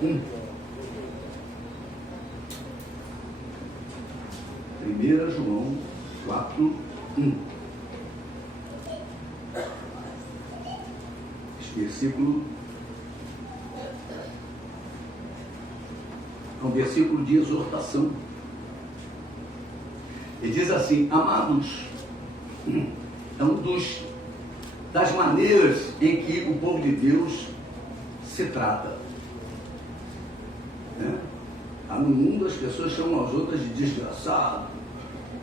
1. 1 João 4, 1. Este versículo é um versículo de exortação. Ele diz assim: amados, é das maneiras em que o povo de Deus se trata. No mundo as pessoas chamam as outras de desgraçado,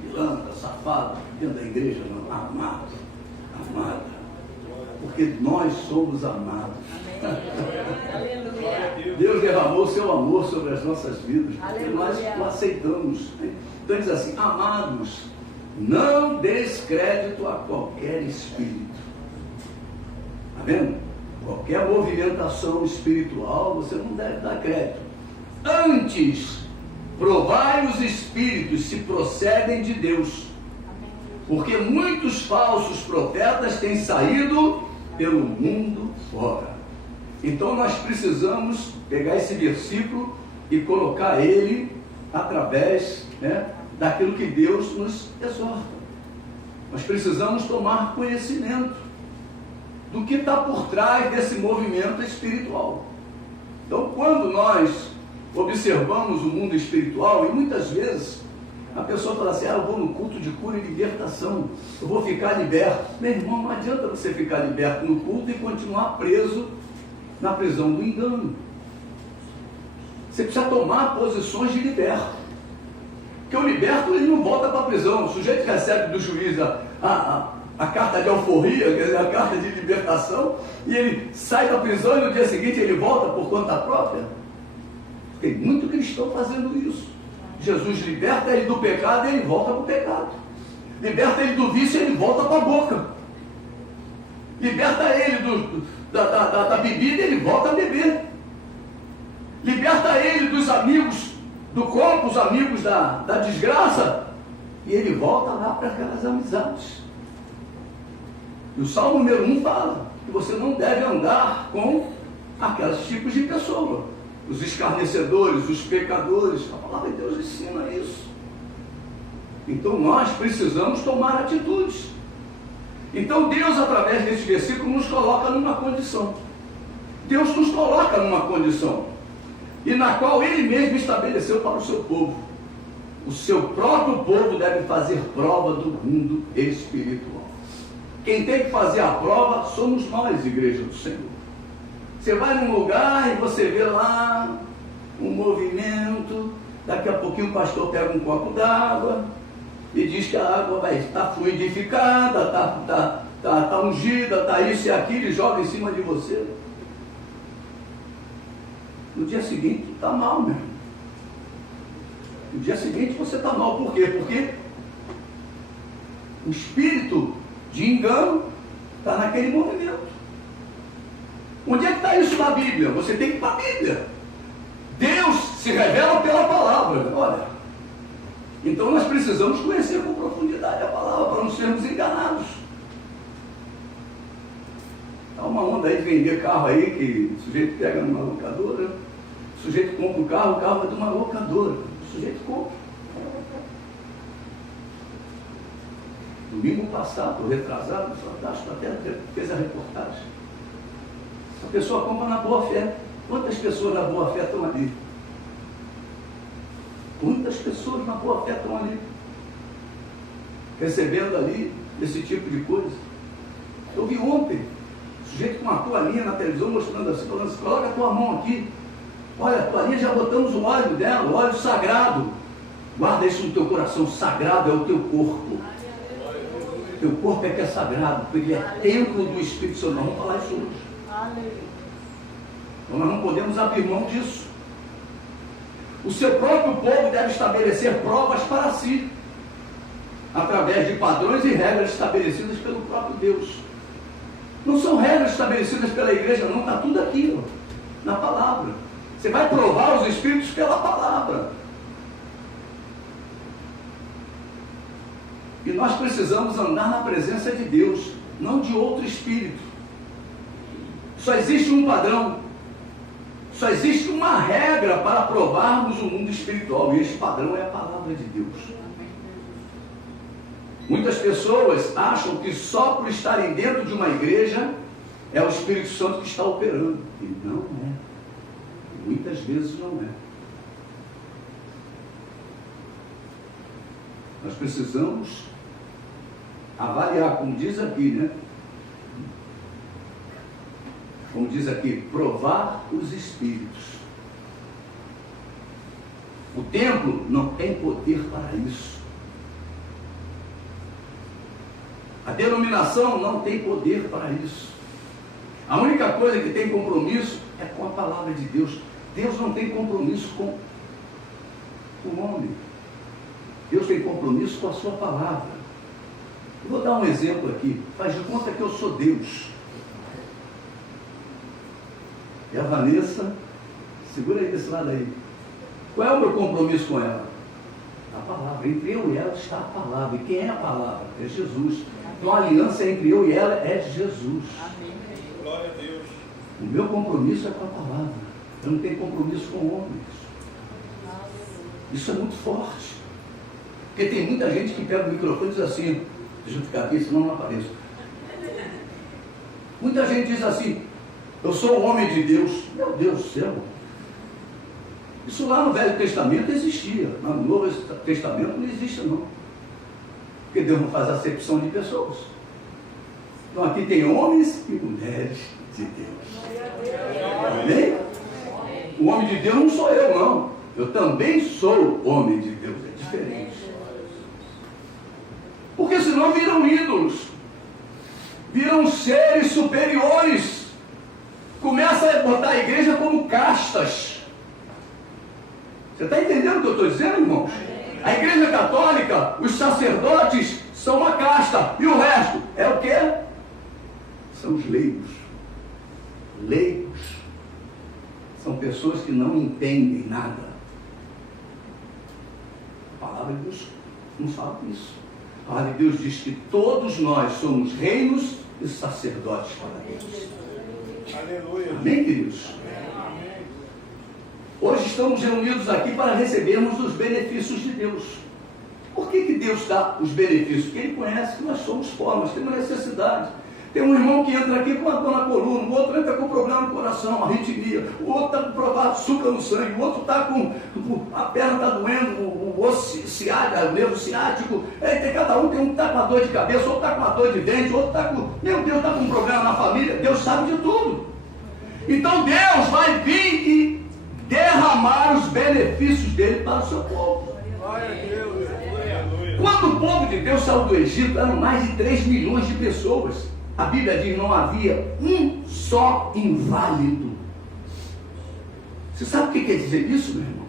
pilantra, safado. Dentro da igreja não, amado, amada, porque nós somos amados. Deus derramou o seu amor sobre as nossas vidas, porque nós o aceitamos. Então diz assim: amados, não deis crédito a qualquer espírito. Está vendo? Qualquer movimentação espiritual você não deve dar crédito. Antes, provai os espíritos se procedem de Deus, porque muitos falsos profetas têm saído pelo mundo fora. Então nós precisamos pegar esse versículo e colocar ele através daquilo que Deus nos exorta. Nós precisamos tomar conhecimento do que está por trás desse movimento espiritual. Então, quando nós observamos o mundo espiritual, e muitas vezes a pessoa fala assim: eu vou no culto de cura e libertação, eu vou ficar liberto. Meu irmão, não adianta você ficar liberto no culto e continuar preso na prisão do engano. Você precisa tomar posições de liberto, porque o liberto ele não volta para a prisão. O sujeito recebe do juiz a carta de alforria, quer dizer, a carta de libertação, e ele sai da prisão e no dia seguinte ele volta por conta própria. Tem muito cristão fazendo isso. Jesus liberta ele do pecado e ele volta para o pecado. Liberta ele do vício e ele volta para a boca. Liberta ele da bebida e ele volta a beber. Liberta ele dos amigos do corpo, os amigos da desgraça, e ele volta lá para aquelas amizades. E o Salmo número 1 fala que você não deve andar com aqueles tipos de pessoas. Os escarnecedores, os pecadores. A palavra de Deus ensina isso. Então nós precisamos tomar atitudes. Então Deus, através desse versículo, nos coloca numa condição. Deus nos coloca numa condição, e na qual Ele mesmo estabeleceu para o seu povo. O seu próprio povo deve fazer prova do mundo espiritual. Quem tem que fazer a prova somos nós, igreja do Senhor. Você vai num lugar e você vê lá um movimento, daqui a pouquinho o pastor pega um copo d'água e diz que a água vai estar fluidificada, está ungida, está isso e aquilo, e joga em cima de você. No dia seguinte está mal, meu irmão. No dia seguinte você está mal. Por quê? Porque o espírito de engano está naquele movimento. Onde é que está isso na Bíblia? Você tem que ir para a Bíblia. Deus se revela pela palavra. Olha, então nós precisamos conhecer com profundidade a palavra para não sermos enganados. Há uma onda aí de vender carro aí, que o sujeito pega numa locadora, o sujeito compra o carro é de uma locadora, o sujeito compra. Domingo passado, retrasado, o Fantástico até fez a reportagem. A pessoa compra na boa fé. Quantas pessoas na boa fé estão ali? Quantas pessoas na boa fé estão ali? Recebendo ali esse tipo de coisa. Eu vi ontem, o sujeito com uma toalhinha na televisão mostrando assim, falando assim: coloca a tua mão aqui. Olha, a toalhinha já botamos o óleo dela, o óleo sagrado. Guarda isso no teu coração. Sagrado é o teu corpo. Teu corpo é que é sagrado, porque ele é templo do Espírito Santo. Nós vamos falar isso hoje. Então nós não podemos abrir mão disso. O seu próprio povo deve estabelecer provas para si, através de padrões e regras estabelecidas pelo próprio Deus. Não são regras estabelecidas pela igreja, não, está tudo aqui, ó, na palavra. Você vai provar os espíritos pela palavra. E nós precisamos andar na presença de Deus, não de outro espírito. Só existe um padrão. Só existe uma regra para provarmos o mundo espiritual, e esse padrão é a palavra de Deus. Muitas pessoas acham que só por estarem dentro de uma igreja é o Espírito Santo que está operando. E não é. Muitas vezes não é. Nós precisamos avaliar, como diz aqui, né? Como diz aqui, provar os espíritos. O templo não tem poder para isso. A denominação não tem poder para isso. A única coisa que tem compromisso é com a palavra de Deus. Deus não tem compromisso com o homem. Deus tem compromisso com a sua palavra. Eu vou dar um exemplo aqui. Faz de conta que eu sou Deus. E a Vanessa, segura aí desse lado aí. Qual é o meu compromisso com ela? A palavra. Entre eu e ela está a palavra. E quem é a palavra? É Jesus. Então a aliança entre eu e ela é Jesus. Amém. Glória a Deus. O meu compromisso é com a palavra. Eu não tenho compromisso com homens. Isso é muito forte. Porque tem muita gente que pega o microfone e diz assim, deixa eu ficar aqui, senão não apareço. Muita gente diz assim, eu sou o homem de Deus. Meu Deus do céu. Isso lá no Velho Testamento existia. No Novo Testamento não existe não. Porque Deus não faz acepção de pessoas. Então aqui tem homens e mulheres de Deus. Amém? O homem de Deus não sou eu não. Eu também sou homem de Deus. É diferente. Porque senão viram ídolos. Viram seres superiores. Começa a botar a igreja como castas. Você está entendendo o que eu estou dizendo, irmãos? A igreja católica, os sacerdotes são uma casta. E o resto é o quê? São os leigos. Leigos. São pessoas que não entendem nada. A palavra de Deus não fala isso. A palavra de Deus diz que todos nós somos reinos e sacerdotes para Deus. Aleluia. Amém, queridos? Hoje estamos reunidos aqui para recebermos os benefícios de Deus. Por que Deus dá os benefícios? Porque Ele conhece que nós somos pobres, temos necessidade. Tem um irmão que entra aqui com uma dor na coluna, o outro entra com problema no coração, uma arritmia, o outro está com açúcar no sangue, o outro está com a perna está doendo, o osso ciático, o nervo ciático, cada um está com uma dor de cabeça, outro está com uma dor de dente, outro está com, meu Deus, está com um problema na família. Deus sabe de tudo. Então Deus vai vir e derramar os benefícios dele para o seu povo. Glória a Deus. Quando o povo de Deus saiu do Egito, eram mais de 3 milhões de pessoas. A Bíblia diz que não havia um só inválido. Você sabe o que quer dizer isso, meu irmão?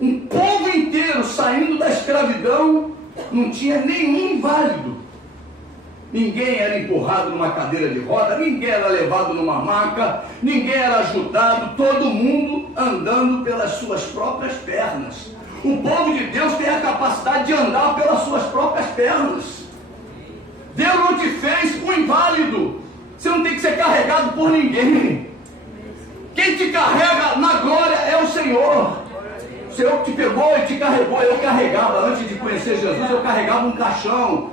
Um povo inteiro saindo da escravidão, não tinha nenhum inválido. Ninguém era empurrado numa cadeira de roda, ninguém era levado numa maca, ninguém era ajudado, todo mundo andando pelas suas próprias pernas. O povo de Deus tem a capacidade de andar pelas suas próprias pernas. Deus não te fez um inválido. Você não tem que ser carregado por ninguém. Quem te carrega na glória é o Senhor. O Senhor que te pegou e te carregou. Eu carregava, antes de conhecer Jesus, eu carregava um caixão.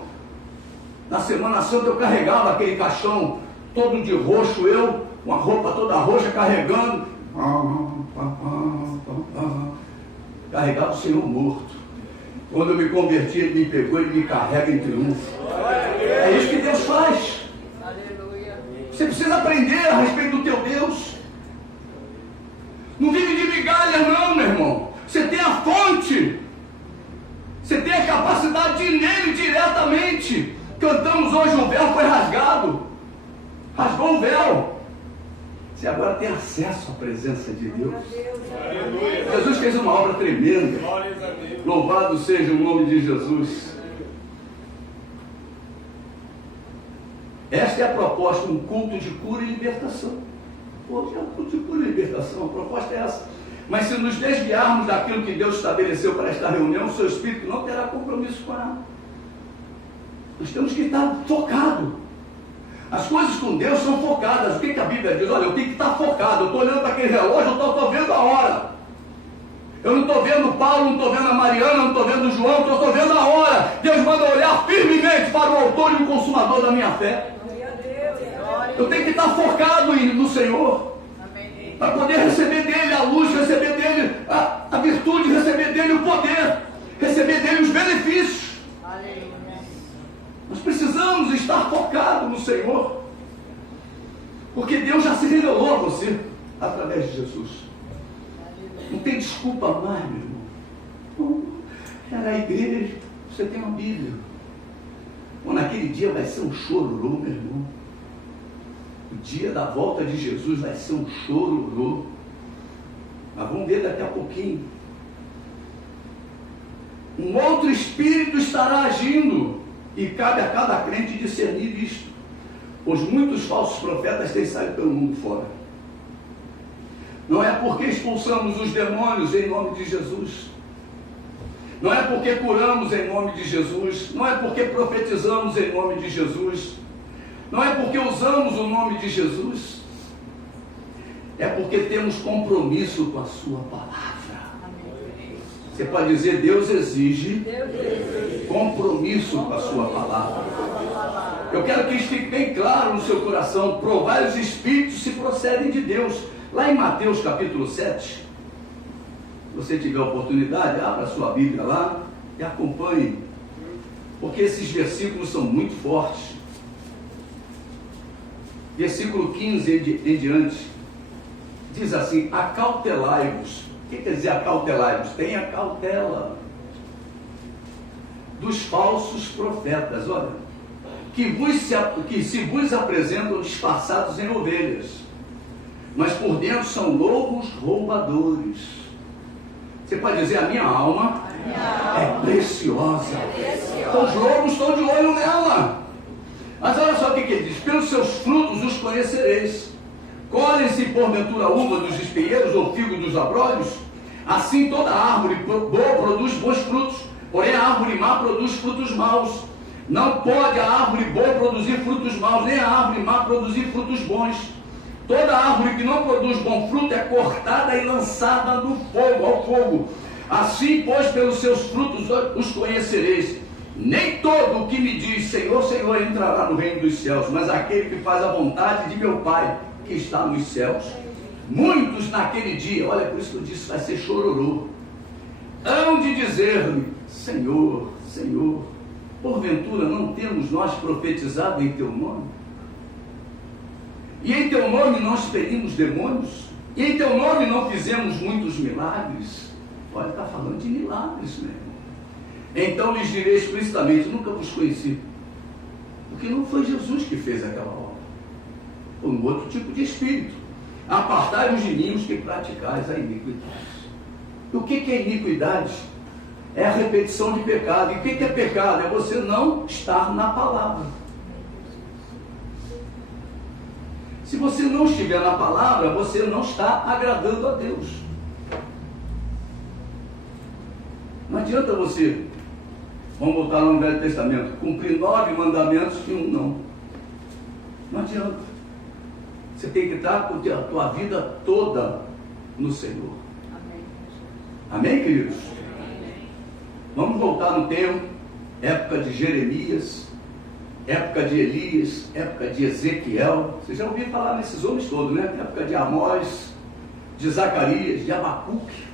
Na Semana Santa eu carregava aquele caixão todo de roxo, eu com a roupa toda roxa carregando. Carregava o Senhor morto. Quando eu me converti, Ele me pegou, Ele me carrega em triunfo. É isso que Deus faz. Você precisa aprender a respeito do teu Deus. Não vive de migalha não, meu irmão. Você tem a fonte. Você tem a capacidade de ir nele diretamente. Cantamos hoje, o véu foi rasgado. Rasgou o véu. Você agora tem acesso à presença de Deus. Jesus fez uma obra tremenda. Louvado seja o nome de Jesus. Esta é a proposta, um culto de cura e libertação. Hoje é um culto de cura e libertação, a proposta é essa. Mas se nos desviarmos daquilo que Deus estabeleceu para esta reunião, o seu espírito não terá compromisso com nada. Nós temos que estar focados. As coisas com Deus são focadas. O que a Bíblia diz? Olha, eu tenho que estar focado. Eu estou olhando para aquele relógio, eu estou vendo a hora. Eu não estou vendo o Paulo, não estou vendo a Mariana, não estou vendo o João, eu estou vendo a hora. Deus manda olhar firmemente para o autor e o consumador da minha fé. Eu tenho que estar focado no Senhor, para poder receber dele a luz, receber dele a virtude, receber dele o poder, receber dele os benefícios. Nós precisamos estar focados no Senhor, porque Deus já se revelou a você através de Jesus. Não tem desculpa mais, meu irmão. Bom, era a igreja, você tem uma Bíblia. Bom, naquele dia vai ser um chororô, meu irmão. O dia da volta de Jesus vai ser um chororô. Mas vamos ver daqui a pouquinho. Um outro espírito estará agindo, e cabe a cada crente discernir isto, pois muitos falsos profetas têm saído pelo mundo fora. Não é porque expulsamos os demônios em nome de Jesus, não é porque curamos em nome de Jesus, não é porque profetizamos em nome de Jesus, não é porque usamos o nome de Jesus, é porque temos compromisso com a sua palavra. Você pode dizer, Deus exige compromisso com a sua palavra. Eu quero que isso fique bem claro no seu coração. Provai os espíritos se procedem de Deus. Lá em Mateus capítulo 7, se você tiver oportunidade, abra a sua Bíblia lá e acompanhe, porque esses versículos são muito fortes. Versículo 15 em diante, diz assim: acautelai-vos. O que quer dizer acautelai-vos? Tenha cautela dos falsos profetas, olha, que se vos apresentam disfarçados em ovelhas, mas por dentro são lobos roubadores. Você pode dizer, a minha alma é preciosa. Os lobos estão de olho nela. Mas olha só o que ele diz: pelos seus frutos os conhecereis. Colhem-se porventura uva dos espinheiros ou figo dos abrolhos? Assim toda árvore boa produz bons frutos, porém a árvore má produz frutos maus. Não pode a árvore boa produzir frutos maus, nem a árvore má produzir frutos bons. Toda árvore que não produz bom fruto é cortada e lançada no fogo, ao fogo. Assim, pois, pelos seus frutos os conhecereis. Nem todo o que me diz Senhor, Senhor entrará no reino dos céus, mas aquele que faz a vontade de meu Pai que está nos céus. Muitos naquele dia, olha, por isso que eu disse, vai ser chororô, hão de dizer-me: Senhor, Senhor, porventura não temos nós profetizado em teu nome? E em teu nome não expelimos demônios? E em teu nome não fizemos muitos milagres? Olha, está falando de milagres, meu irmão. Então lhes direi explicitamente: nunca vos conheci. Porque não foi Jesus que fez aquela obra, foi um outro tipo de espírito. Apartai-vos de mim os que praticais a iniquidade. E o que é iniquidade? É a repetição de pecado. E o que é pecado? É você não estar na palavra. Se você não estiver na palavra, você não está agradando a Deus. Não adianta você, vamos voltar lá no Velho Testamento, cumprir 9 mandamentos e um não. Não adianta. Você tem que estar com a tua vida toda no Senhor. Amém, queridos? Vamos voltar no tempo, época de Jeremias, época de Elias, época de Ezequiel. Você já ouviu falar nesses homens todos, né? Época de Amós, de Zacarias, de Abacuque.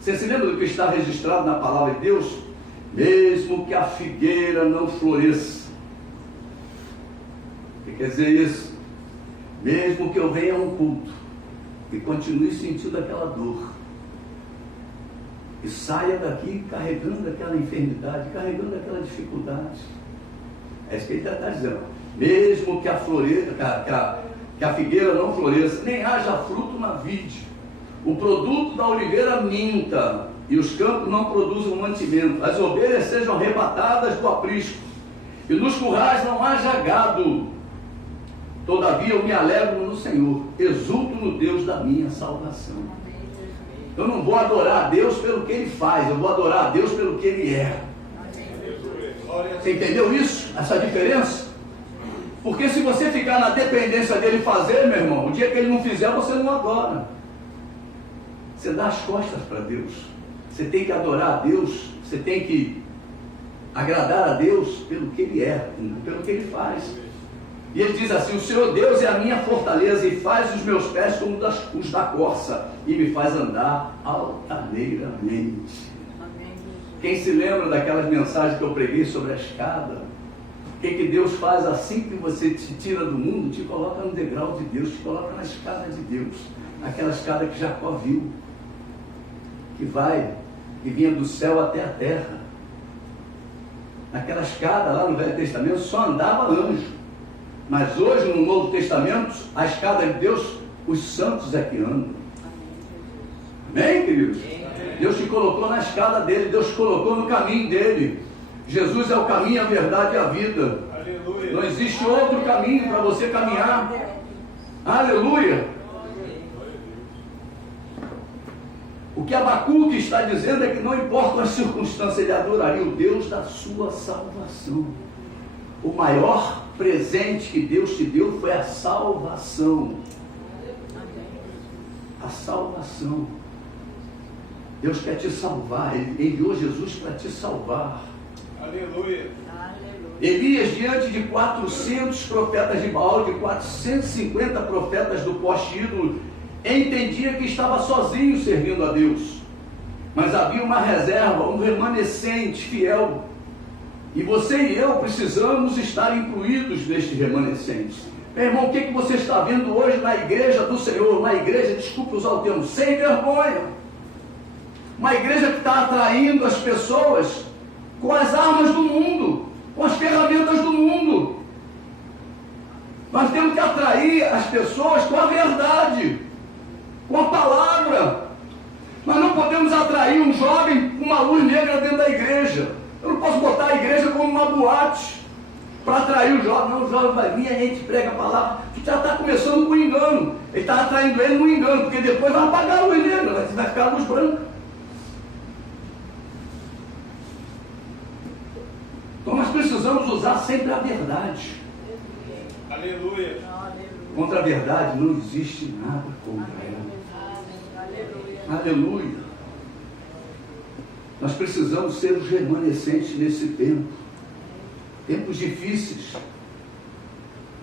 Você se lembra do que está registrado na palavra de Deus? Mesmo que a figueira não floresça. O que quer dizer isso? Mesmo que eu venha a um culto e continue sentindo aquela dor, e saia daqui carregando aquela enfermidade, carregando aquela dificuldade. É isso que ele está dizendo. Mesmo que a figueira não floresça, nem haja fruto na vide, o produto da oliveira minta, e os campos não produzam mantimento, as ovelhas sejam arrebatadas do aprisco, e nos currais não haja gado. Todavia eu me alegro no Senhor, exulto no Deus da minha salvação. Eu não vou adorar a Deus pelo que Ele faz, eu vou adorar a Deus pelo que Ele é. Você entendeu isso? Essa diferença? Porque se você ficar na dependência dele fazer, meu irmão, o dia que ele não fizer, você não adora. Você dá as costas para Deus. Você tem que adorar a Deus. Você tem que agradar a Deus pelo que Ele é, não pelo que Ele faz. E ele diz assim: o Senhor Deus é a minha fortaleza e faz os meus pés como os da corça e me faz andar altaneiramente. Quem se lembra daquelas mensagens que eu preguei sobre a escada? O que Deus faz assim que você te tira do mundo? Te coloca no degrau de Deus, te coloca na escada de Deus. Aquela escada que Jacó viu, que vinha do céu até a terra. Aquela escada lá no Velho Testamento só andava anjo. Mas hoje no Novo Testamento, a escada de Deus, os santos é que andam. Amém, queridos? Deus te colocou na escada dele, Deus te colocou no caminho dele. Jesus é o caminho, a verdade e a vida. Aleluia. Não existe outro caminho para você caminhar. Aleluia. O que Abacuque está dizendo é que não importa as circunstâncias, ele adoraria o Deus da sua salvação. O maior presente que Deus te deu foi a salvação. A salvação. Deus quer te salvar. Ele enviou Jesus para te salvar. Aleluia. Elias, diante de 400 profetas de Baal, de 450 profetas do poste ídolo, entendia que estava sozinho servindo a Deus. Mas havia uma reserva, um remanescente fiel. E você e eu precisamos estar incluídos neste remanescente. Meu irmão, o que você está vendo hoje na igreja do Senhor? Uma igreja, desculpe usar o termo, sem vergonha. Uma igreja que está atraindo as pessoas com as armas do mundo, com as ferramentas do mundo. Nós temos que atrair as pessoas com a verdade, com a palavra. Nós não podemos atrair um jovem com uma luz negra dentro da igreja. Eu não posso botar a igreja como uma boate para atrair o jovem. Não, o jovem vai vir, a gente prega a palavra. Tu já está começando com o engano. Ele está atraindo ele no engano, porque depois vai apagar a luz negra, vai ficar a luz branca. Então nós precisamos usar sempre a verdade. Aleluia. Contra a verdade não existe nada contra ela. Aleluia. Nós precisamos ser os remanescentes nesse tempo. Tempos difíceis.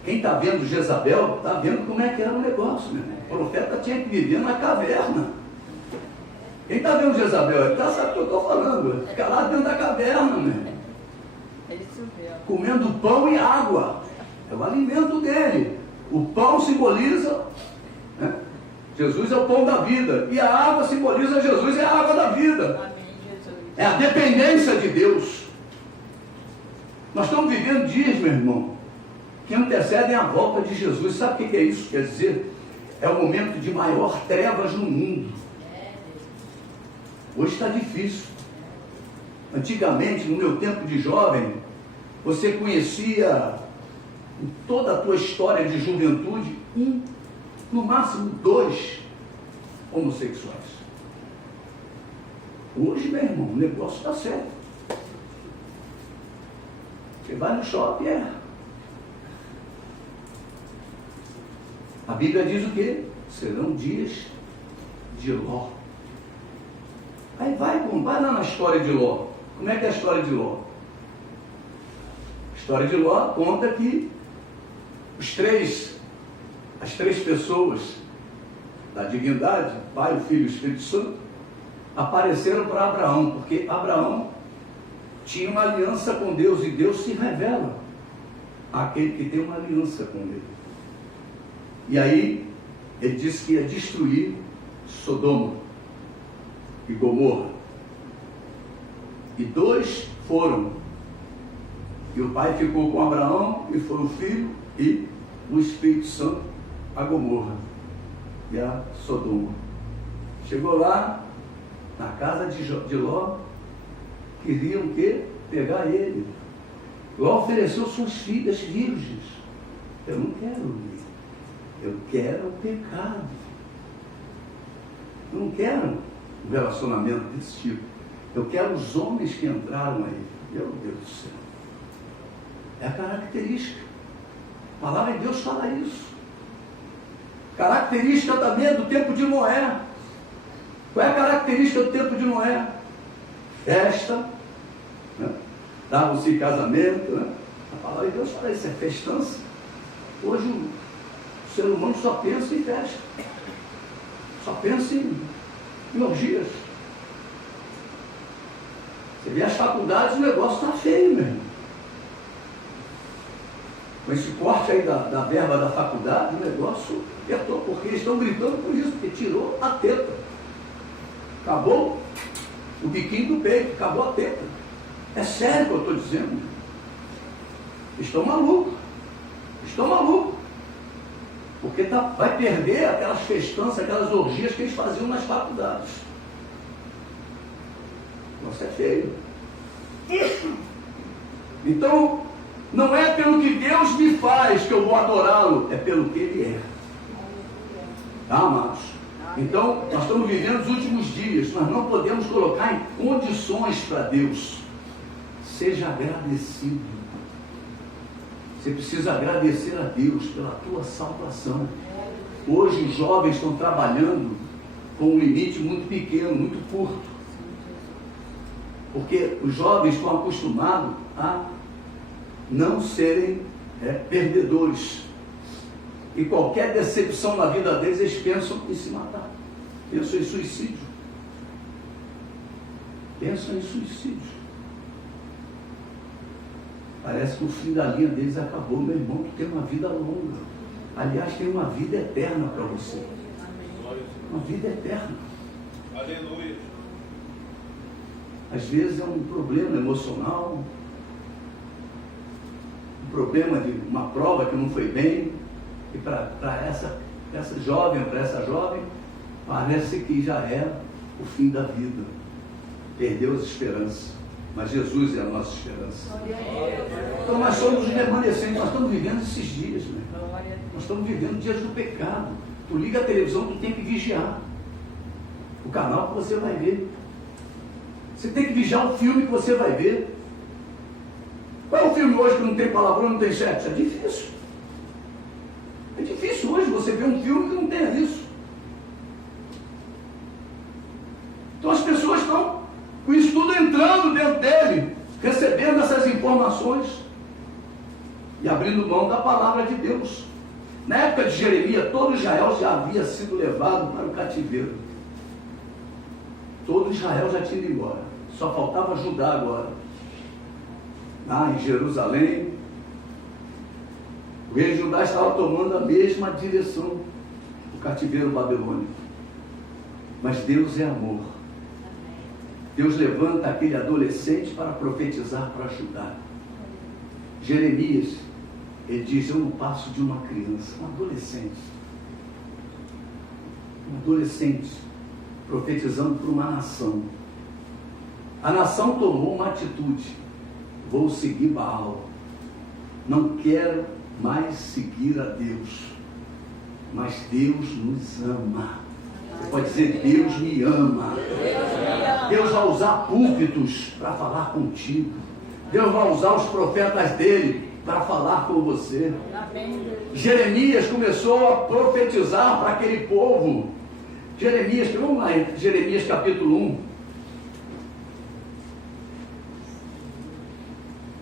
Quem está vendo Jezabel, está vendo como é que era o negócio, meu irmão. O profeta tinha que viver na caverna. Quem está vendo Jezabel, ele sabe o que eu estou falando. Fica lá dentro da caverna, meu irmão. Comendo pão e água. É o alimento dele. O pão simboliza, né? Jesus é o pão da vida. E a água simboliza Jesus, é a água da vida. É a dependência de Deus. Nós estamos vivendo dias, meu irmão, que antecedem a volta de Jesus. Sabe o que é isso? Quer dizer, é o momento de maior trevas no mundo. Hoje está difícil. Antigamente, no meu tempo de jovem, você conhecia toda a tua história de juventude, no máximo 2 homossexuais. Hoje, meu irmão, o negócio está sério. Você vai no shopping, A Bíblia diz o quê? Serão dias de Ló. Aí vai lá na história de Ló. Como é que é a história de Ló? A história de Ló conta que as três pessoas da divindade, Pai, o Filho e o Espírito Santo, apareceram para Abraão, porque Abraão tinha uma aliança com Deus, e Deus se revela àquele que tem uma aliança com ele. E aí ele disse que ia destruir Sodoma e Gomorra. E 2 foram. E o pai ficou com Abraão, e foi o filho e o Espírito Santo a Gomorra e a Sodoma. Chegou lá, na casa de Ló, queriam o quê? Pegar ele. Ló ofereceu suas filhas virgens. Eu não quero ir. Eu quero o pecado. Eu não quero um relacionamento desse tipo. Eu quero os homens que entraram aí. Meu Deus do céu. É a característica. A palavra de Deus fala isso. Característica também do tempo de Noé. Qual é a característica do tempo de Noé? Festa, né? Dava-se casamento, né? A palavra de Deus fala isso, é festança. Hoje o ser humano só pensa em festa, só pensa em orgias. Você vê as faculdades, o negócio está feio mesmo. Com esse corte aí da verba da faculdade, o negócio apertou, porque eles estão gritando por isso, porque tirou a teta. Acabou o biquinho do peito, acabou a teta. É sério que eu estou dizendo. Estão malucos. Estão malucos. Porque vai perder aquelas festanças, aquelas orgias que eles faziam nas faculdades. Nossa, é feio. Então, não é pelo que Deus me faz que eu vou adorá-lo, é pelo que Ele é. Tá, amados? Então, nós estamos vivendo os últimos dias, nós não podemos colocar em condições para Deus. Seja agradecido. Você precisa agradecer a Deus pela tua salvação. Hoje os jovens estão trabalhando com um limite muito pequeno, muito curto. Porque os jovens estão acostumados a não serem perdedores. E qualquer decepção na vida deles, eles pensam em se matar. Pensam em suicídio. Pensam em suicídio. Parece que o fim da linha deles acabou. Meu irmão, tu tem uma vida longa. Aliás, tem uma vida eterna para você. Uma vida eterna. Aleluia. Às vezes é um problema emocional, um problema de uma prova que não foi bem, e para essa jovem, parece que já é o fim da vida. Perdeu as esperanças. Mas Jesus é a nossa esperança. Então nós somos os remanescentes, nós estamos vivendo esses dias, né? Nós estamos vivendo dias do pecado. Tu liga a televisão, tu tem que vigiar o canal que você vai ver. Você tem que vigiar o filme que você vai ver. Qual é o filme hoje que não tem palavrão, não tem sexo? É difícil. É difícil hoje você ver um filme que não tenha isso. Então as pessoas estão com isso tudo entrando dentro dele, recebendo essas informações e abrindo mão da palavra de Deus. Na época de Jeremias, todo Israel já havia sido levado para o cativeiro. Todo Israel já tinha ido embora. Só faltava Judá agora. Lá em Jerusalém, o rei Judá estava tomando a mesma direção, o cativeiro babilônico. Mas Deus é amor. Deus levanta aquele adolescente para profetizar, para ajudar. Jeremias, ele diz: eu não passo de uma criança, um adolescente. Um adolescente profetizando para uma nação. A nação tomou uma atitude: vou seguir Baal. Não quero mais seguir a Deus. Mas Deus nos ama. Você pode dizer: Deus me ama. Deus vai usar púlpitos para falar contigo. Deus vai usar os profetas dele para falar com você. Jeremias começou a profetizar para aquele povo. Jeremias, vamos lá, Jeremias capítulo 1.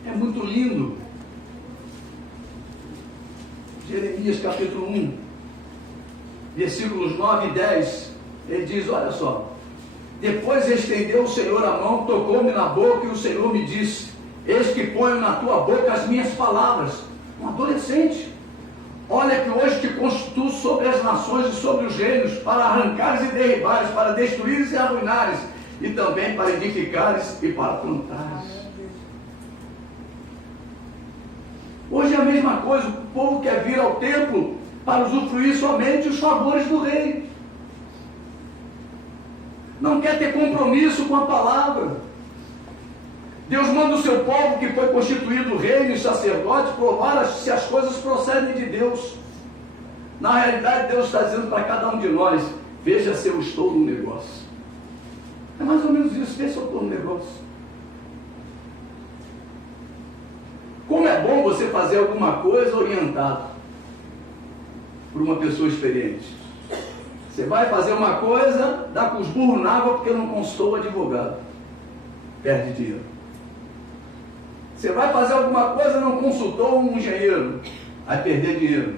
É muito lindo. Jeremias capítulo 1, versículos 9 e 10, ele diz: olha só. Depois estendeu o Senhor a mão, tocou-me na boca, e o Senhor me disse: eis que ponho na tua boca as minhas palavras. Um adolescente. Olha que hoje te constituo sobre as nações e sobre os reinos, para arrancares e derribares, para destruires e arruinares, e também para edificares e para plantares. Hoje é a mesma coisa. O povo quer vir ao templo para usufruir somente os favores do rei. Não quer ter compromisso com a palavra. Deus manda o seu povo, que foi constituído reino e sacerdote, provar se as coisas procedem de Deus. Na realidade, Deus está dizendo para cada um de nós: veja se eu estou no negócio. É mais ou menos isso: veja se eu estou no negócio. Como é bom você fazer alguma coisa orientado. para uma pessoa experiente. Você vai fazer uma coisa, dá com os burros na água porque não consultou o advogado. Perde dinheiro. Você vai fazer alguma coisa, não consultou um engenheiro. Vai perder dinheiro.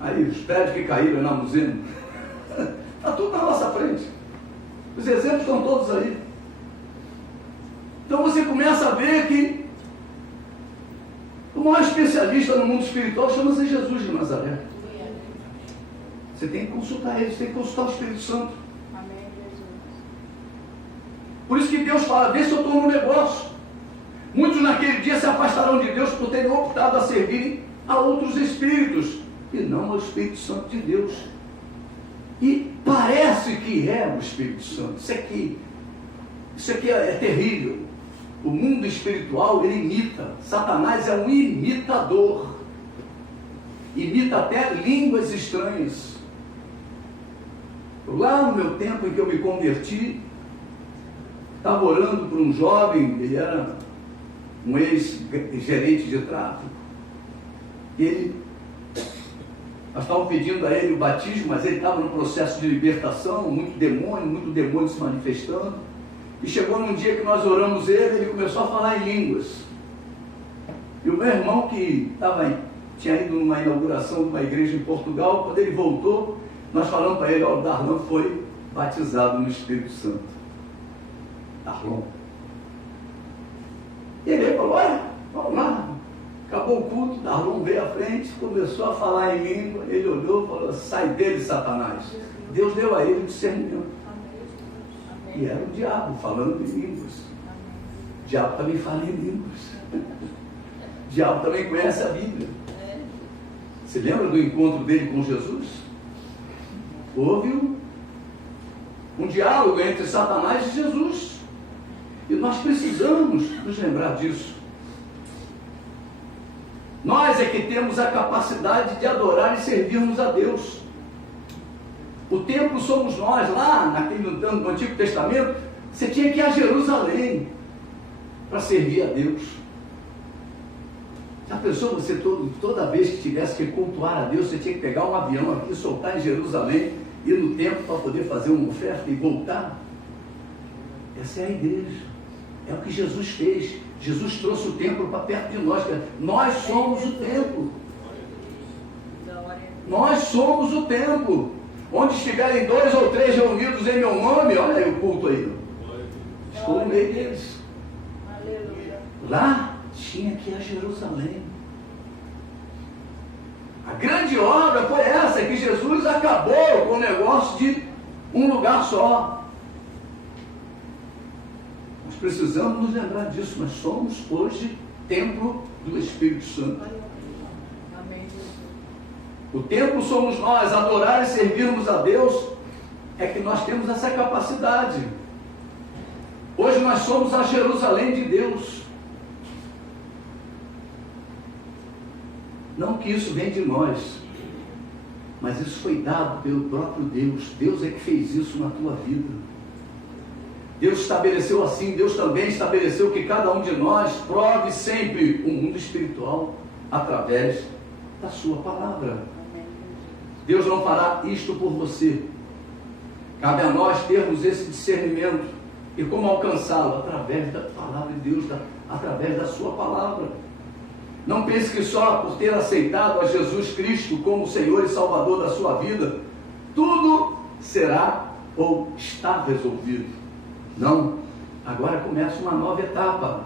Aí os prédios que caíram na Museu. Está tudo na nossa frente. Os exemplos estão todos aí. Então você começa a ver que o maior especialista no mundo espiritual chama-se Jesus de Nazaré. Você tem que consultar ele, você tem que consultar o Espírito Santo. Amém, Jesus. Por isso que Deus fala, vê se eu estou no negócio. Muitos naquele dia se afastarão de Deus por terem optado a servirem a outros espíritos e não ao Espírito Santo de Deus. E parece que é o Espírito Santo. Isso aqui é terrível. O mundo espiritual, ele imita. Satanás é um imitador. Imita até línguas estranhas. Lá no meu tempo em que eu me converti, estava orando por um jovem, ele era um ex-gerente de tráfico. Nós estávamos pedindo a ele o batismo, mas ele estava no processo de libertação, muito demônio se manifestando. E chegou num dia que nós oramos ele começou a falar em línguas. E o meu irmão que tinha ido numa inauguração de uma igreja em Portugal, quando ele voltou, nós falamos para ele, o Darlan foi batizado no Espírito Santo. Darlan. E ele falou, olha, vamos lá. Acabou o culto, Darlan veio à frente, começou a falar em língua, ele olhou e falou, sai dele, Satanás. Deus deu a ele o discernimento. E era o diabo falando em línguas. O diabo também fala em línguas. O diabo também conhece a Bíblia. Você lembra do encontro dele com Jesus? Houve um diálogo entre Satanás e Jesus. E nós precisamos nos lembrar disso. Nós é que temos a capacidade de adorar e servirmos a Deus. O templo somos nós. Lá no Antigo Testamento, você tinha que ir a Jerusalém para servir a Deus. Já pensou você toda vez que tivesse que cultuar a Deus, você tinha que pegar um avião aqui, soltar em Jerusalém, ir no templo para poder fazer uma oferta e voltar? Essa é a igreja. É o que Jesus fez. Jesus trouxe o templo para perto de nós. Nós somos o templo. Nós somos o templo. Onde estiverem 2 ou 3 reunidos em meu nome, olha aí o culto aí. Estou no meio deles. Lá tinha que ir a Jerusalém. A grande obra foi essa, que Jesus acabou com o negócio de um lugar só. Nós precisamos nos lembrar disso. Nós somos hoje templo do Espírito Santo. O templo somos nós. Adorar e servirmos a Deus é que nós temos essa capacidade. Hoje nós somos a Jerusalém de Deus. Não que isso vem de nós, mas isso foi dado pelo próprio Deus. Deus é que fez isso na tua vida. Deus estabeleceu assim. Deus também estabeleceu que cada um de nós prove sempre o mundo espiritual através da sua palavra. Deus não fará isto por você. Cabe a nós termos esse discernimento. E como alcançá-lo? Através da palavra de Deus, através da sua palavra. Não pense que só por ter aceitado a Jesus Cristo como Senhor e Salvador da sua vida, tudo será ou está resolvido. Não. Agora começa uma nova etapa.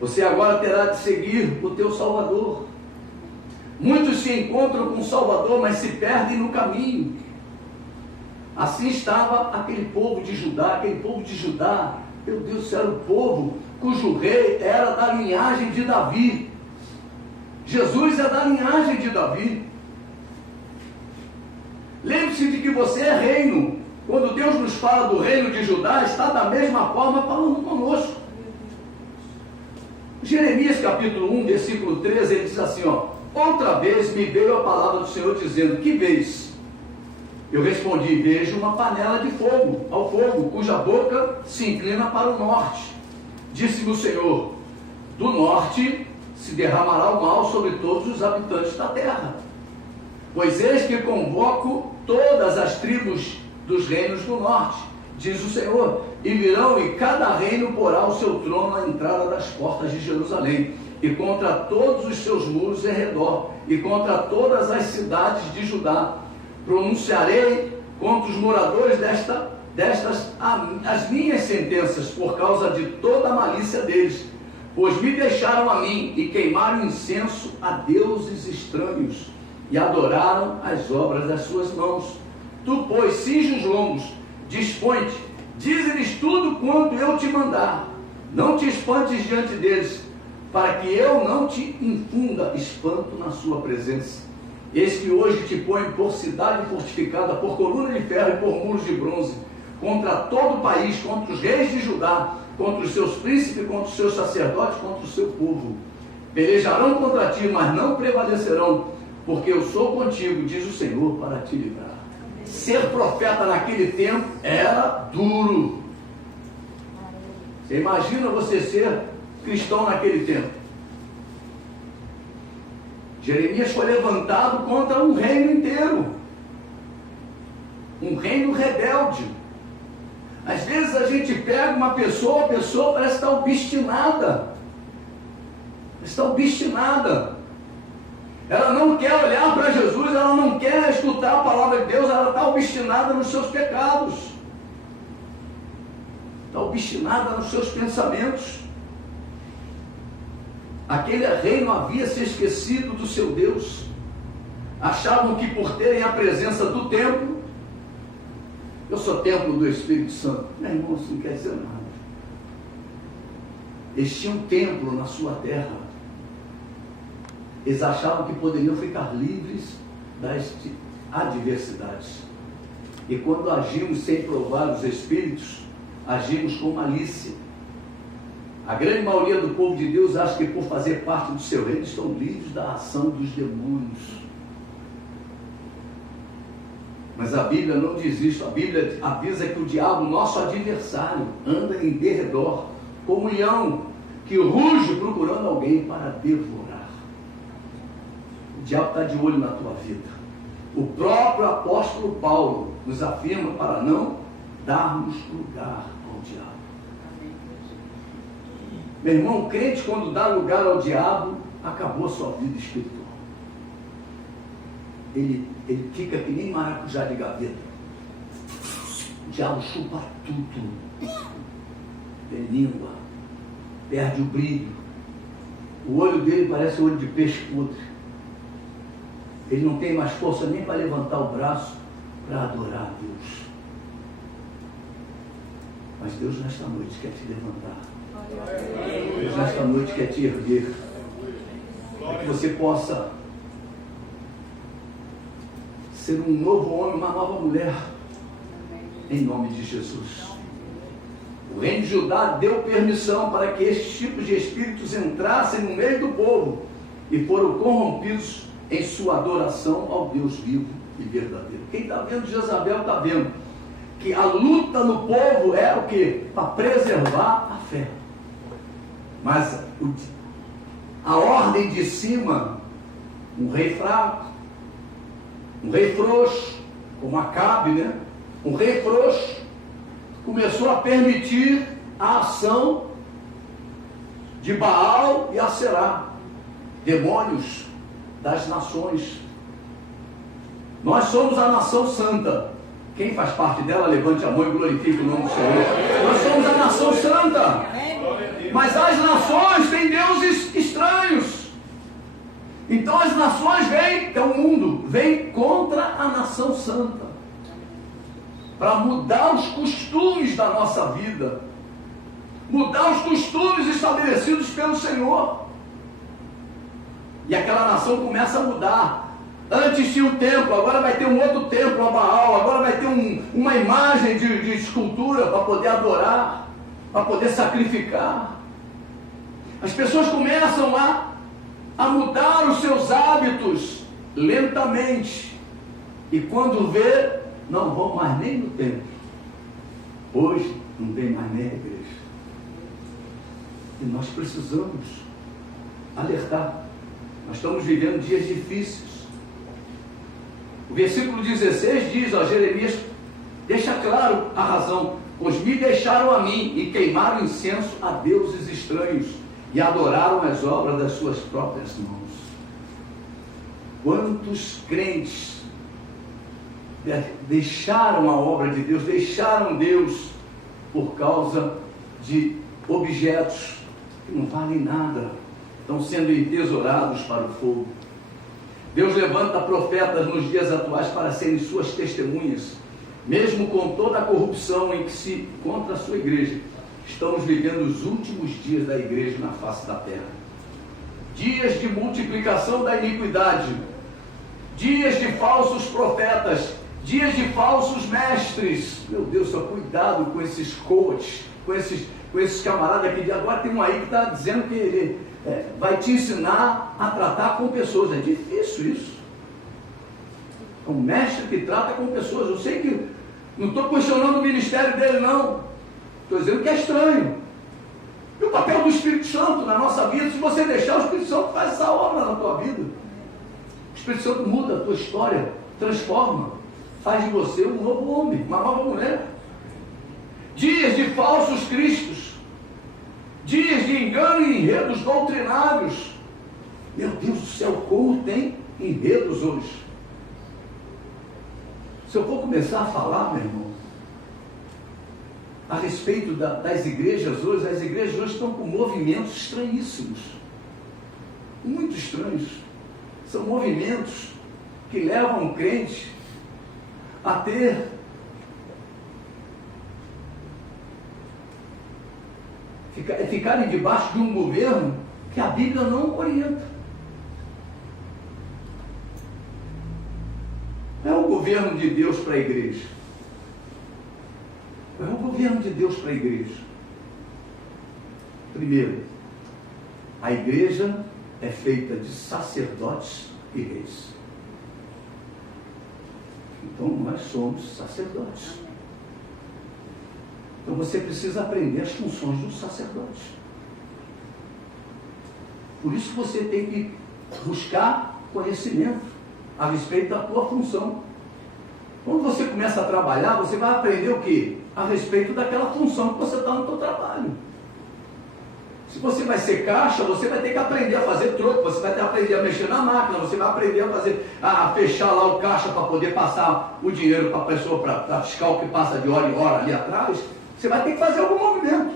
Você agora terá de seguir o teu Salvador. Muitos se encontram com o Salvador, mas se perdem no caminho. Assim estava aquele povo de Judá. Aquele povo de Judá, meu Deus do céu, era o povo cujo rei era da linhagem de Davi. Jesus é da linhagem de Davi. Lembre-se de que você é reino. Quando Deus nos fala do reino de Judá, está da mesma forma falando conosco. Jeremias capítulo 1, versículo 13, ele diz assim, outra vez me veio a palavra do Senhor dizendo, que vês? Eu respondi, vejo uma panela de fogo, ao fogo, cuja boca se inclina para o norte. Disse-me o Senhor, do norte se derramará o mal sobre todos os habitantes da terra. Pois eis que convoco todas as tribos dos reinos do norte, diz o Senhor, e virão, e cada reino porá o seu trono à entrada das portas de Jerusalém, e contra todos os seus muros em redor, e contra todas as cidades de Judá, pronunciarei contra os moradores destas as minhas sentenças, por causa de toda a malícia deles, pois me deixaram a mim, e queimaram incenso a deuses estranhos, e adoraram as obras das suas mãos. Tu, pois, cinge os lombos, dispõe-te, dize-lhes tudo quanto eu te mandar, não te espantes diante deles, para que eu não te infunda espanto na sua presença. Eis que hoje te ponho por cidade fortificada, por coluna de ferro e por muros de bronze, contra todo o país, contra os reis de Judá, contra os seus príncipes, contra os seus sacerdotes, contra o seu povo. Pelejarão contra ti, mas não prevalecerão, porque eu sou contigo, diz o Senhor, para te livrar. Ser profeta naquele tempo era duro. Você imagina você ser cristão naquele tempo. Jeremias foi levantado contra um reino inteiro, um reino rebelde. Às vezes a gente pega uma pessoa, a pessoa parece estar obstinada. Está obstinada. Ela não quer olhar para Jesus, ela não quer escutar a palavra de Deus, ela está obstinada nos seus pecados. Está obstinada nos seus pensamentos. Aquele reino havia se esquecido do seu Deus. Achavam que por terem a presença do templo, eu sou templo do Espírito Santo. Meu irmão, isso não quer dizer nada. Eles tinham um templo na sua terra. Eles achavam que poderiam ficar livres das adversidades. E quando agimos sem provar os Espíritos, agimos com malícia. A grande maioria do povo de Deus acha que por fazer parte do seu reino estão livres da ação dos demônios. Mas a Bíblia não diz isso. A Bíblia avisa que o diabo, nosso adversário, anda em derredor, como um leão que ruge procurando alguém para devorar. O diabo está de olho na tua vida. O próprio apóstolo Paulo nos afirma para não darmos lugar ao diabo. Meu irmão, o crente, quando dá lugar ao diabo, acabou a sua vida espiritual. Ele fica que nem maracujá de gaveta. O diabo chupa tudo. Tem língua, perde o brilho. O olho dele parece olho de peixe podre. Ele não tem mais força nem para levantar o braço para adorar a Deus. Mas Deus nesta noite quer te levantar. Deus nesta noite quer te erguer. Para que você possa ser um novo homem, uma nova mulher. Em nome de Jesus. O reino de Judá deu permissão para que estes tipos de espíritos entrassem no meio do povo e foram corrompidos em sua adoração ao Deus vivo e verdadeiro. Quem está vendo Jezabel está vendo que a luta no povo é o quê? Para preservar a fé. Mas a ordem de cima, um rei fraco, um rei frouxo, como Acabe, né? Um rei frouxo começou a permitir a ação de Baal e Aserá, demônios das nações. Nós somos a nação santa. Quem faz parte dela, levante a mão e glorifique o nome do Senhor. Nós somos a nação santa. Mas as nações têm deuses estranhos. Então as nações vêm, é o mundo, vem contra a nação santa. Para mudar os costumes da nossa vida. Mudar os costumes estabelecidos pelo Senhor. E aquela nação começa a mudar. Antes tinha um templo, agora vai ter um outro templo a Baal, agora vai ter uma imagem de escultura para poder adorar, para poder sacrificar. As pessoas começam a mudar os seus hábitos lentamente. E quando vê, não vão mais nem no templo. Hoje não tem mais nem a igreja. E nós precisamos alertar. Nós estamos vivendo dias difíceis. O versículo 16 diz, ó, Jeremias deixa claro a razão: pois me deixaram a mim e queimaram incenso a deuses estranhos e adoraram as obras das suas próprias mãos. Quantos crentes deixaram a obra de Deus, deixaram Deus por causa de objetos que não valem nada, estão sendo entesourados para o fogo. Deus levanta profetas nos dias atuais para serem suas testemunhas, mesmo com toda a corrupção em que se encontra a sua igreja. Estamos vivendo os últimos dias da igreja na face da terra. Dias de multiplicação da iniquidade, dias de falsos profetas, dias de falsos mestres. Meu Deus, só cuidado com esses coaches, com esses camaradas aqui. Agora tem um aí que está dizendo que ele vai te ensinar a tratar com pessoas. É difícil isso. É um mestre que trata com pessoas. Eu sei que não estou questionando o ministério dele, não. Estou dizendo que é estranho. E o papel do Espírito Santo na nossa vida? Se você deixar, o Espírito Santo faz essa obra na tua vida. O Espírito Santo muda a tua história, transforma, faz de você um novo homem, uma nova mulher. Dias de falsos cristos, dias de engano e enredos doutrinários. Meu Deus do céu, como tem enredos hoje. Se eu for começar a falar, meu irmão, a respeito das igrejas hoje, as igrejas hoje estão com movimentos estranhíssimos, muito estranhos. São movimentos que levam o crente a ficarem debaixo de um governo que a Bíblia não orienta. Não é o governo de Deus para a igreja. Não é o governo de Deus para a igreja. Primeiro, a igreja é feita de sacerdotes e reis. Então nós somos sacerdotes. Então você precisa aprender as funções do sacerdote. Por isso você tem que buscar conhecimento a respeito da tua função. Quando você começa a trabalhar, você vai aprender o quê? A respeito daquela função que você está no teu trabalho. Se você vai ser caixa, você vai ter que aprender a fazer troco, você vai ter que aprender a mexer na máquina, você vai aprender a fechar lá o caixa para poder passar o dinheiro para a pessoa, para fiscal que passa de hora em hora ali atrás. Você vai ter que fazer algum movimento.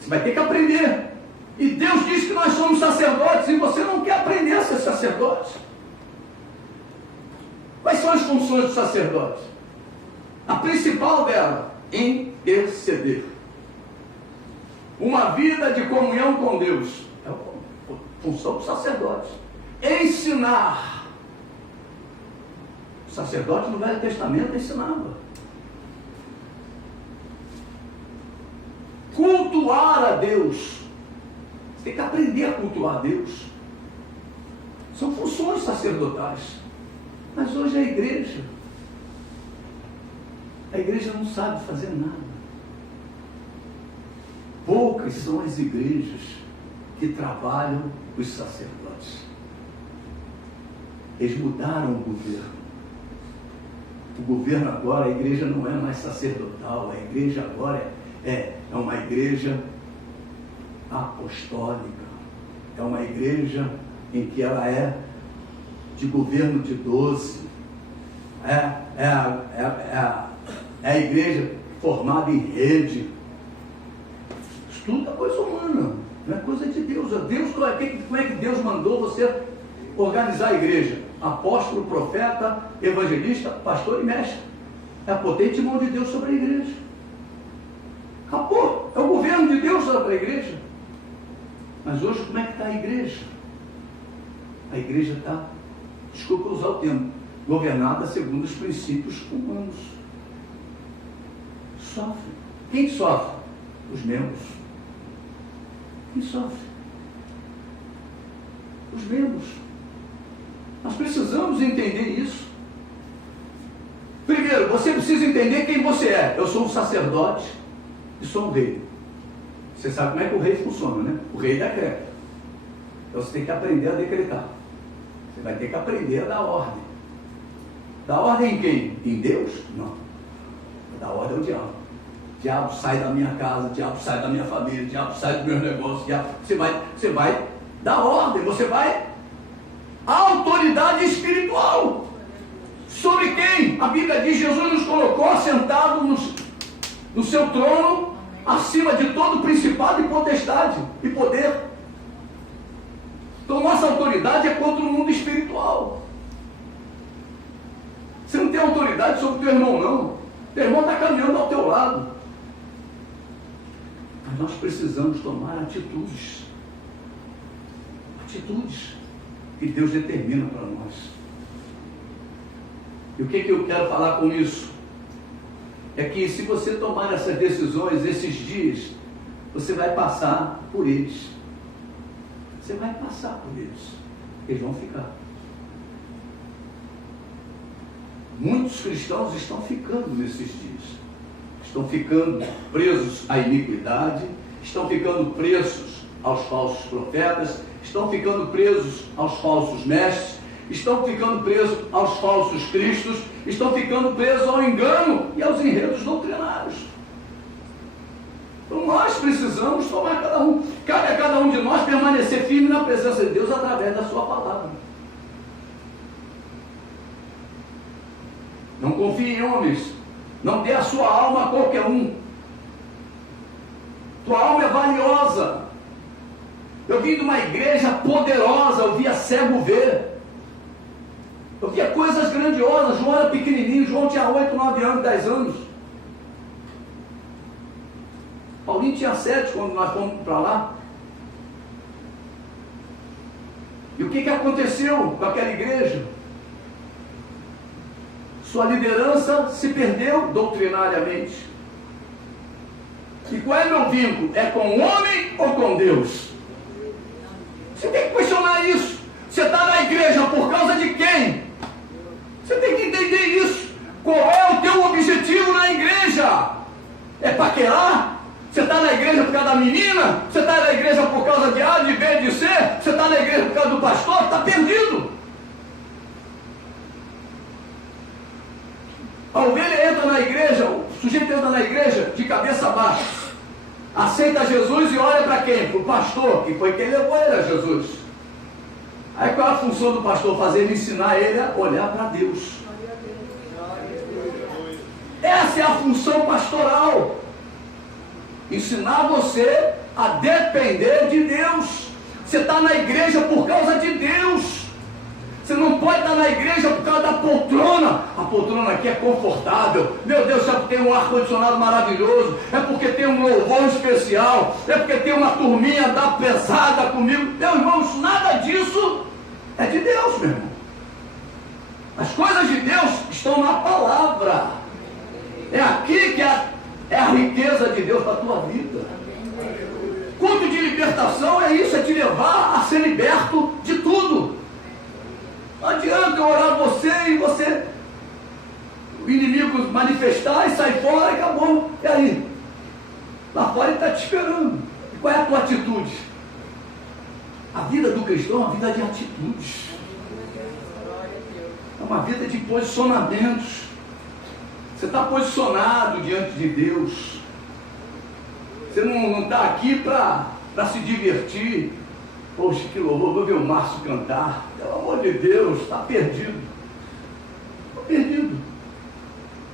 Você vai ter que aprender. E Deus diz que nós somos sacerdotes e você não quer aprender a ser sacerdote. Quais são as funções do sacerdote? A principal dela, interceder. Uma vida de comunhão com Deus. É a função do sacerdote. Ensinar. O sacerdote no Velho Testamento ensinava. Cultuar a Deus. Você tem que aprender a cultuar a Deus. São funções sacerdotais. Mas hoje a igreja não sabe fazer nada. Poucas são as igrejas que trabalham os sacerdotes. Eles mudaram o governo. O governo agora, a igreja não é mais sacerdotal, a igreja agora é uma igreja apostólica. É uma igreja em que ela é de governo de 12. É a igreja formada em rede. Isso tudo é coisa humana, não é coisa de Deus. Como é que Deus mandou você organizar a igreja? Apóstolo, profeta, evangelista, pastor e mestre. É a potente mão de Deus sobre a igreja. Acabou. É o governo de Deus sobre a igreja. Mas hoje como é que está a igreja? A igreja está, desculpa usar o termo, governada segundo os princípios humanos. Sofre. Quem sofre? Os membros. Quem sofre? Os membros. Nós precisamos entender isso. Primeiro, você precisa entender quem você é. Eu sou um sacerdote e sou um rei. Você sabe como é que o rei funciona, né? O rei decreta. Então você tem que aprender a decretar. Você vai ter que aprender a dar ordem. Dá ordem em quem? Em Deus? Não. Dá ordem ao diabo. Diabo, sai da minha casa, diabo, sai da minha família, diabo, sai do meu negócio, diabo. Você vai dar ordem, você vai. A autoridade espiritual. Sobre quem? A Bíblia diz: Jesus nos colocou assentado no seu trono, acima de todo principado e potestade e poder. Então nossa autoridade é contra o mundo espiritual. Você não tem autoridade sobre o teu irmão, não. Teu irmão está caminhando ao teu lado. Mas nós precisamos tomar atitudes. Atitudes que Deus determina para nós. E o que eu quero falar com isso? É que se você tomar essas decisões, esses dias, você vai passar por eles. Você vai passar por eles. Eles vão ficar. Muitos cristãos estão ficando nesses dias. Estão ficando presos à iniquidade, estão ficando presos aos falsos profetas, estão ficando presos aos falsos mestres, estão ficando presos aos falsos cristos, estão ficando presos ao engano e aos enredos doutrinários. Então nós precisamos tomar cabe a cada um de nós permanecer firme na presença de Deus através da sua palavra. Não confie em homens, não dê a sua alma a qualquer um. Tua alma é valiosa. Eu vim de uma igreja poderosa, eu via cego ver. Eu via coisas grandiosas. João era pequenininho, João tinha 8, 9 anos, 10 anos. Paulinho tinha 7 quando nós fomos para lá. E o que aconteceu com aquela igreja? Sua liderança se perdeu doutrinariamente. E qual é meu vínculo? É com o homem ou com Deus? Você tem que questionar isso. Você está na igreja por causa de quem? Você tem que entender isso. Qual é o teu objetivo na igreja? É paquerar? Você está na igreja por causa da menina? Você está na igreja por causa de A, de B, de C? Você está na igreja por causa do pastor? Está perdido. A ovelha entra na igreja, o sujeito entra na igreja de cabeça baixa, aceita Jesus e olha para quem? Para o pastor, que foi quem levou ele a Jesus. Aí qual é a função do pastor? Fazer ele ensinar ele a olhar para Deus. Essa é a função pastoral. Ensinar você a depender de Deus. Você está na igreja por causa de Deus. Você não pode estar na igreja por causa da poltrona. A poltrona aqui é confortável. Meu Deus, é porque tem um ar-condicionado maravilhoso. É porque tem um louvor especial. É porque tem uma turminha da pesada comigo. Meus irmãos, nada disso é de Deus, meu irmão. As coisas de Deus estão na palavra. É aqui que é a riqueza de Deus para a tua vida. Culto de libertação é isso, é te levar a ser liberto de tudo. Não adianta eu orar você e você, o inimigo manifestar e sair fora e acabou. E aí? Lá fora ele está te esperando. E qual é a tua atitude? A vida do cristão é uma vida de atitudes. É uma vida de posicionamentos. Você está posicionado diante de Deus. Você não está aqui para se divertir. Poxa, que louvor, vou ver o Márcio cantar. Pelo amor de Deus, está perdido. Está perdido.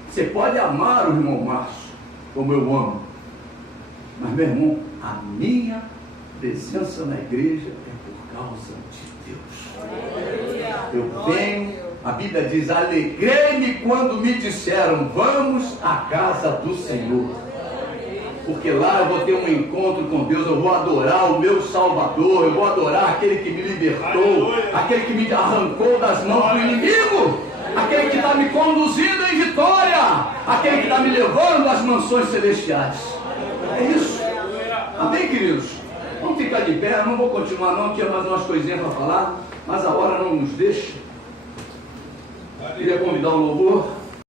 Você pode amar o irmão Márcio, como eu amo. Mas, meu irmão, a minha presença na igreja é por causa de Deus. Eu venho, a Bíblia diz, alegrei-me quando me disseram, vamos à casa do Senhor. Porque lá eu vou ter um encontro com Deus, eu vou adorar o meu Salvador, eu vou adorar aquele que me libertou, aquele que me arrancou das mãos do inimigo, aquele que está me conduzindo em vitória, aquele que está me levando às mansões celestiais. É isso. Amém, queridos? Vamos ficar de pé, não vou continuar não, tinha mais umas coisinhas para falar, mas a hora não nos deixa. Queria convidar o louvor.